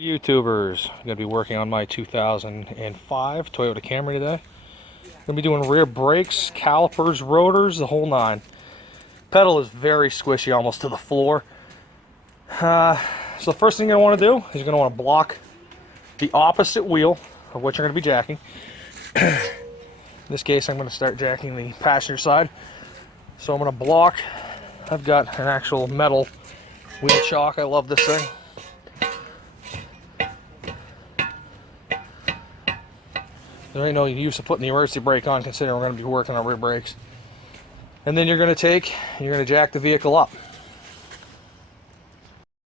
YouTubers, I'm going to be working on my 2005 Toyota Camry today. I'm going to be doing rear brakes, calipers, rotors, the whole nine. Pedal is very squishy, almost to the floor. So the first thing you're going to want to do is you're going to want to block the opposite wheel of what you're going to be jacking. In this case, I'm going to start jacking the passenger side. So I'm going to block. I've got an actual metal wheel chock. I love this thing. There ain't no use of putting the emergency brake on considering we're going to be working on rear brakes. And then you're going to jack the vehicle up.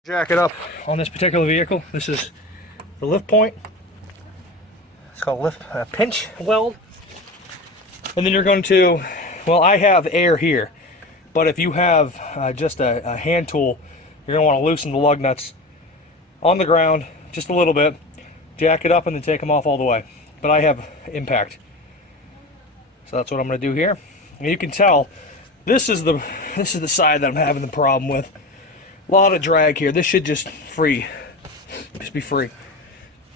Jack it up on this particular vehicle. This is the lift point. It's called pinch weld. And then you're going to, well, I have air here, but if you have just a hand tool, you're going to want to loosen the lug nuts on the ground just a little bit, jack it up, and then take them off all the way. But I have impact, so that's what I'm going to do here. And you can tell this is the side that I'm having the problem with. A lot of drag here. This should just be free.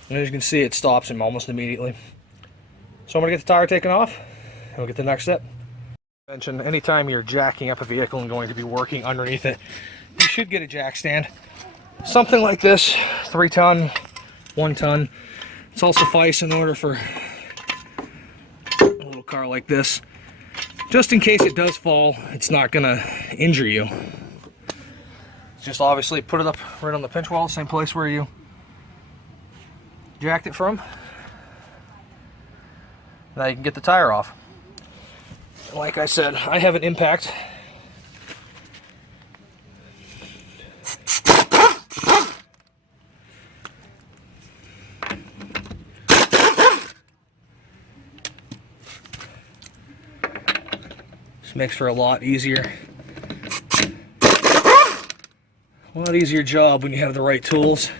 And as you can see, it stops him almost immediately. So I'm going to get the tire taken off, and we'll get the next step. Mention anytime you're jacking up a vehicle and going to be working underneath it, you should get a jack stand. Something like this, 3 ton, 1 ton. It's all suffice in order for a little car like this. Just in case it does fall, it's not gonna injure you. Just obviously put it up right on the pinch weld, same place where you jacked it from. Now you can get the tire off. Like I said, I have an impact. Makes for a lot easier job when you have the right tools.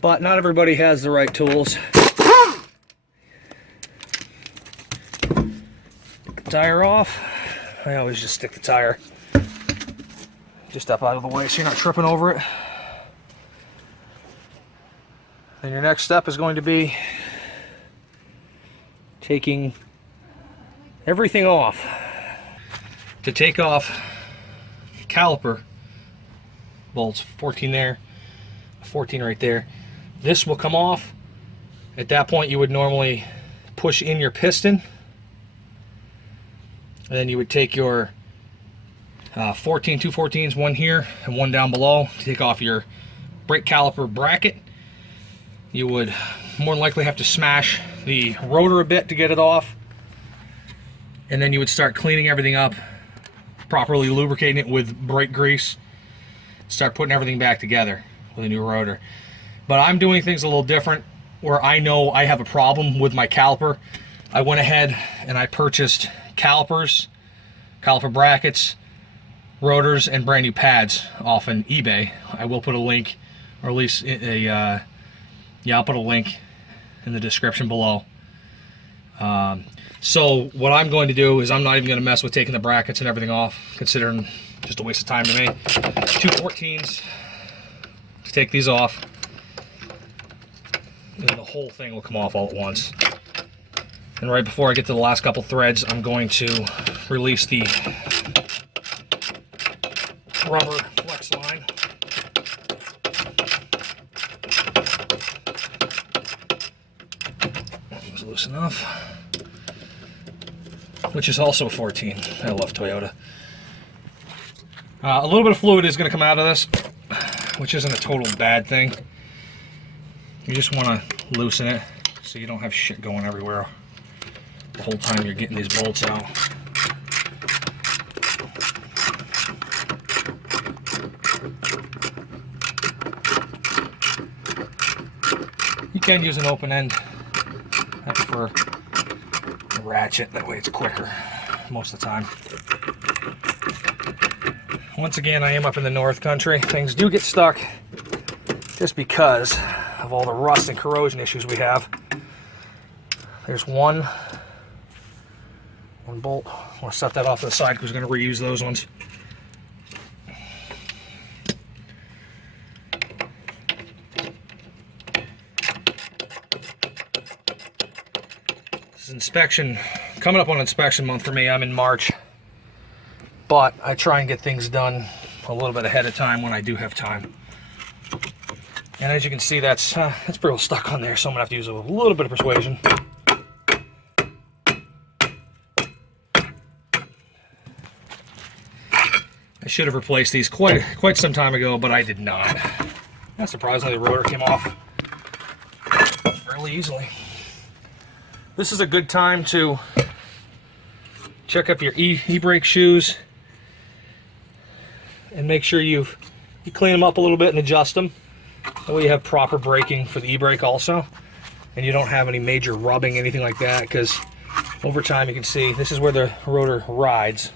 But not everybody has the right tools. Get the tire off. I always just stick the tire just up out of the way so you're not tripping over it. Then your next step is going to be taking everything off. To take off caliper bolts, 14 there, 14 right there. This will come off. At that point you would normally push in your piston, and then you would take your 14, 214s, one here and one down below, to take off your brake caliper bracket. You would more than likely have to smash the rotor a bit to get it off. And then you would start cleaning everything up, properly lubricating it with brake grease, start putting everything back together with a new rotor. But I'm doing things a little different, where I know I have a problem with my caliper. I went ahead and I purchased calipers, caliper brackets, rotors, and brand new pads off on eBay. I will put a link, or at least I'll put a link in the description below. So what I'm going to do is I'm not even going to mess with taking the brackets and everything off, considering just a waste of time to me. 214s to take these off, and then the whole thing will come off all at once. And right before I get to the last couple threads, I'm going to release the rubber flex line. That was loose enough. Which is also a 14. I love Toyota. A little bit of fluid is going to come out of this, which isn't a total bad thing. You just want to loosen it so you don't have shit going everywhere the whole time you're getting these bolts out. You can use an open end. I prefer a ratchet, that way it's quicker most of the time. Once again, I am up in the North Country. Things do get stuck just because of all the rust and corrosion issues we have. There's one bolt. I want to set that off to the side because we're going to reuse those ones. This is inspection, coming up on inspection month for me. I'm in March, but I try and get things done a little bit ahead of time when I do have time. And as you can see, that's pretty well stuck on there, so I'm gonna have to use a little bit of persuasion. I should have replaced these quite some time ago, but I did not. Not surprisingly, the rotor came off fairly easily. This is a good time to check up your e-brake shoes and make sure you clean them up a little bit and adjust them. That way you have proper braking for the e-brake also, and you don't have any major rubbing, anything like that, because over time you can see this is where the rotor rides.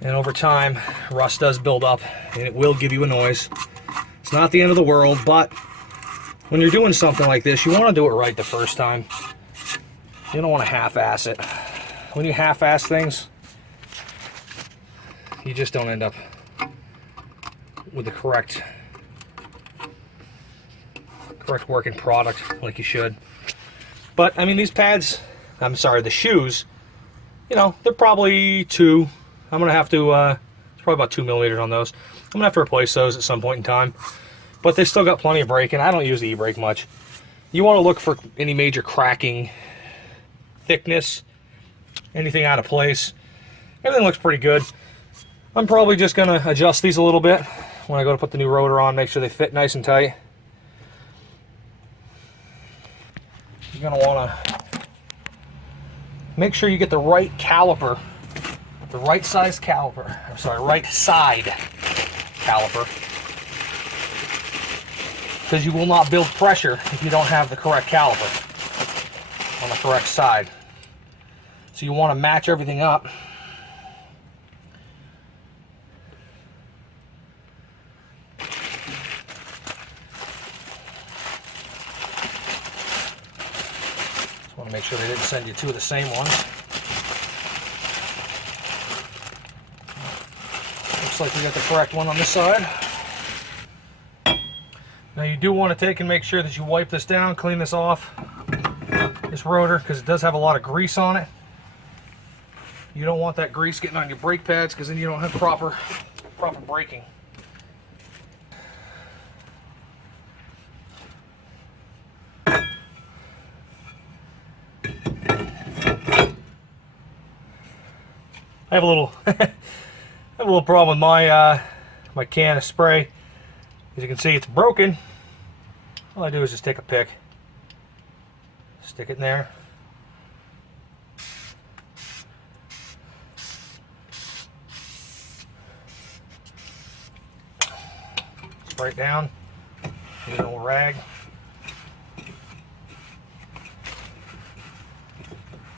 And over time, rust does build up, and it will give you a noise. It's not the end of the world, but when you're doing something like this, you want to do it right the first time. You don't want to half-ass it. When you half-ass things, you just don't end up with the correct working product like you should. But, I mean, these pads, I'm sorry, the shoes, you know, they're probably I'm going to have to, it's probably about 2 millimeters on those. I'm going to have to replace those at some point in time. But they still got plenty of braking. I don't use the e-brake much. You want to look for any major cracking, thickness, anything out of place. Everything looks pretty good. I'm probably just going to adjust these a little bit when I go to put the new rotor on, make sure they fit nice and tight. You're going to want to make sure you get the right caliper. The right size caliper, I'm sorry, right side caliper, because you will not build pressure if you don't have the correct caliper on the correct side. So you want to match everything up. Just want to make sure they didn't send you two of the same ones. Looks like we got the correct one on this side. Now you do want to take and make sure that you wipe this down, clean this off, this rotor, because it does have a lot of grease on it. You don't want that grease getting on your brake pads, because then you don't have proper braking. I have a little problem with my my can of spray. As you can see, it's broken. All I do is just take a pick, stick it in there, spray it down, get a little rag,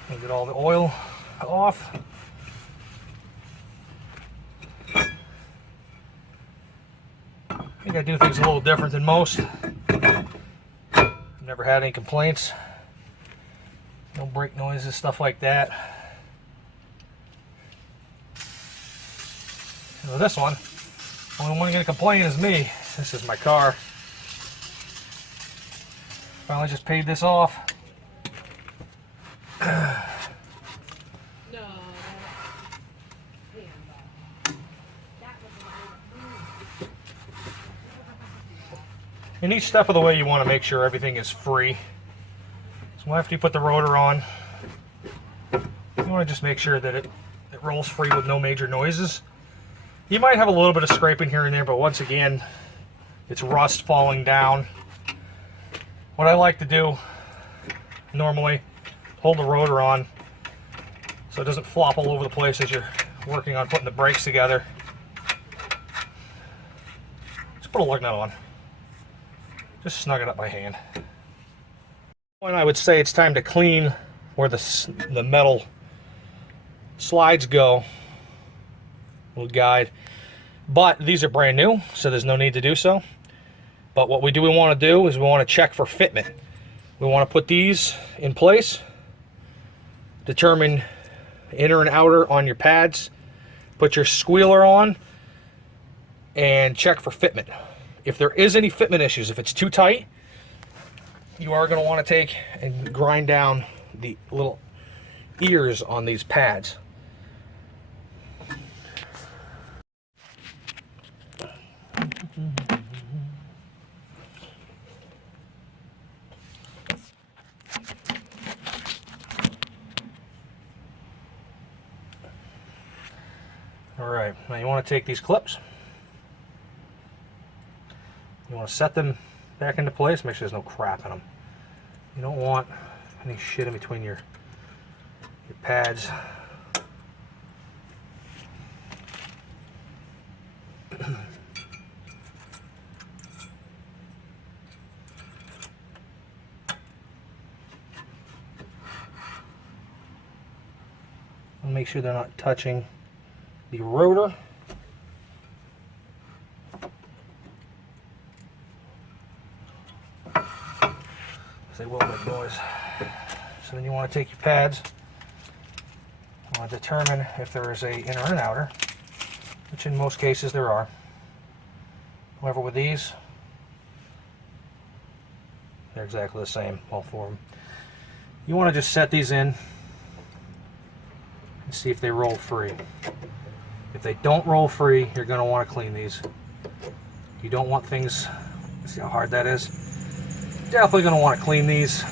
and get all the oil off. I think I do things a little different than most. I've never had any complaints. No brake noises, stuff like that. So this one, the only one going to complain is me. This is my car. Finally just paid this off. In each step of the way, you want to make sure everything is free. So after you put the rotor on, you want to just make sure that it rolls free with no major noises. You might have a little bit of scraping here and there, but once again, it's rust falling down. What I like to do normally, hold the rotor on so it doesn't flop all over the place as you're working on putting the brakes together. Just put a lug nut on. Just snug it up by hand. And I would say it's time to clean where the metal slides go. Little guide. But these are brand new, so there's no need to do so. But what we want to do is we want to check for fitment. We want to put these in place, determine inner and outer on your pads, put your squealer on, and check for fitment. If there is any fitment issues, if it's too tight, you are going to want to take and grind down the little ears on these pads. Alright, now you want to take these clips, you want to set them back into place, make sure there's no crap in them. You don't want any shit in between your pads. Make sure they're not touching the rotor. They will make noise. So then you want to take your pads. You want to determine if there is a inner and outer, which in most cases there are. However, with these, they're exactly the same, all four of them. You want to just set these in and see if they roll free. If they don't roll free, you're going to want to clean these. You don't want things, see how hard that is? Definitely going to want to clean these.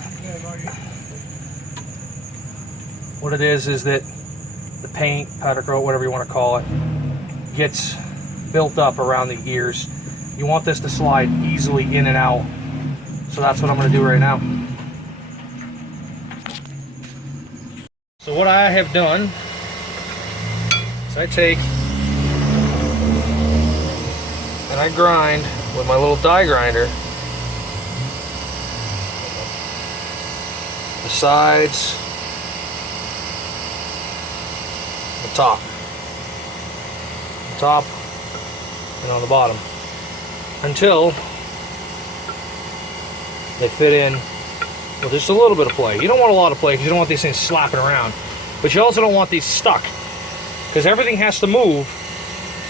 What it is that the paint, powder coat, whatever you want to call it, gets built up around the ears. You want this to slide easily in and out. So that's what I'm going to do right now. So what I have done is I take and I grind with my little die grinder the sides, the top, and on the bottom until they fit in with just a little bit of play. You don't want a lot of play because you don't want these things slapping around, but you also don't want these stuck because everything has to move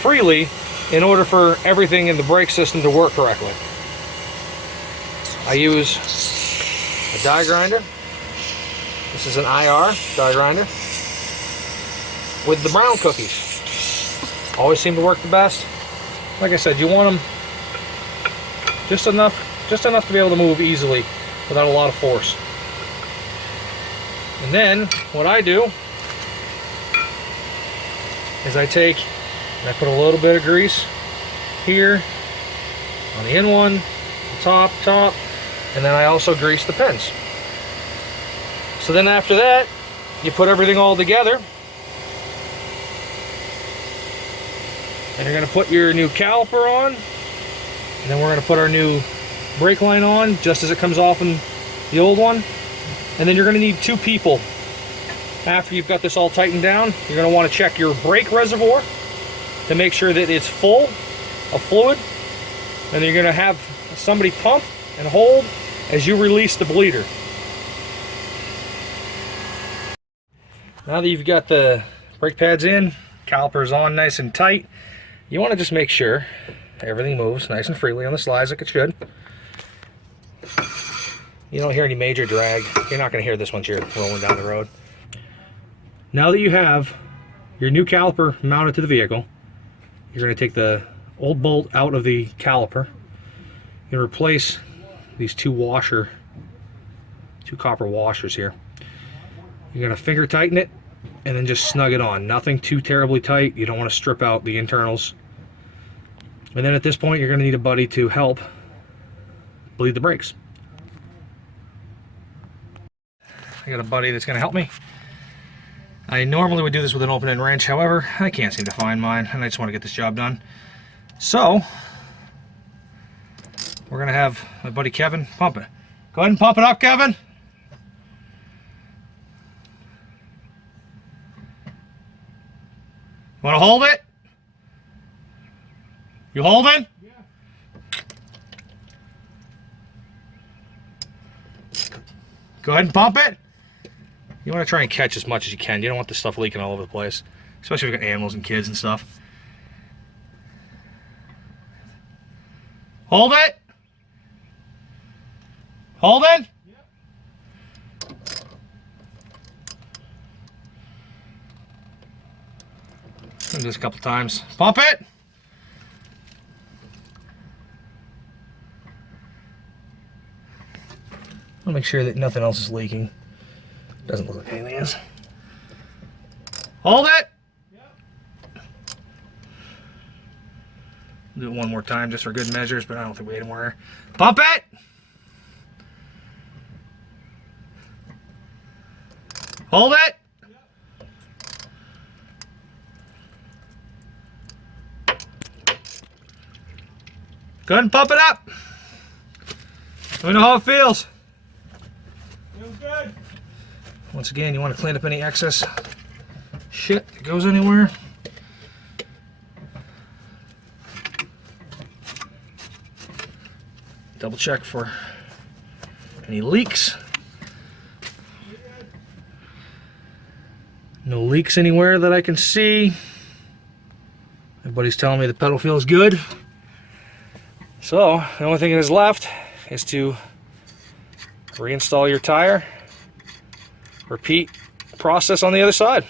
freely in order for everything in the brake system to work correctly. I use a die grinder. This is an IR die grinder with the brown cookies. Always seem to work the best. Like I said, you want them just enough to be able to move easily without a lot of force. And then what I do is I take and I put a little bit of grease here on the end one, top, and then I also grease the pins. So then after that, you put everything all together and you're going to put your new caliper on, and then we're going to put our new brake line on just as it comes off in the old one. And then you're going to need two people. After you've got this all tightened down, you're going to want to check your brake reservoir to make sure that it's full of fluid, and then you're going to have somebody pump and hold as you release the bleeder. Now that you've got the brake pads in, calipers on nice and tight, you want to just make sure everything moves nice and freely on the slides like it should. You don't hear any major drag. You're not going to hear this once you're rolling down the road. Now that you have your new caliper mounted to the vehicle, you're going to take the old bolt out of the caliper and replace these two copper washers here. You're going to finger tighten it and then just snug it on. Nothing too terribly tight. You don't want to strip out the internals. And then at this point, you're going to need a buddy to help bleed the brakes. I got a buddy that's going to help me. I normally would do this with an open-end wrench, however, I can't seem to find mine, and I just want to get this job done. So, we're going to have my buddy Kevin pump it. Go ahead and pump it up, Kevin. You want to hold it? You holding? Yeah. Go ahead and pump it. You want to try and catch as much as you can. You don't want this stuff leaking all over the place, especially if you've got animals and kids and stuff. Hold it. Hold it. do this a couple times. Pump it! I'll make sure that nothing else is leaking. Doesn't look like anything is. Hold it! Do it one more time just for good measures, but I don't think we need more. Pump it! Hold it! Go ahead and pump it up. Let me know how it feels. Feels good. Once again, you want to clean up any excess shit that goes anywhere. Double check for any leaks. No leaks anywhere that I can see. Everybody's telling me the pedal feels good. So the only thing that is left is to reinstall your tire. Repeat process on the other side.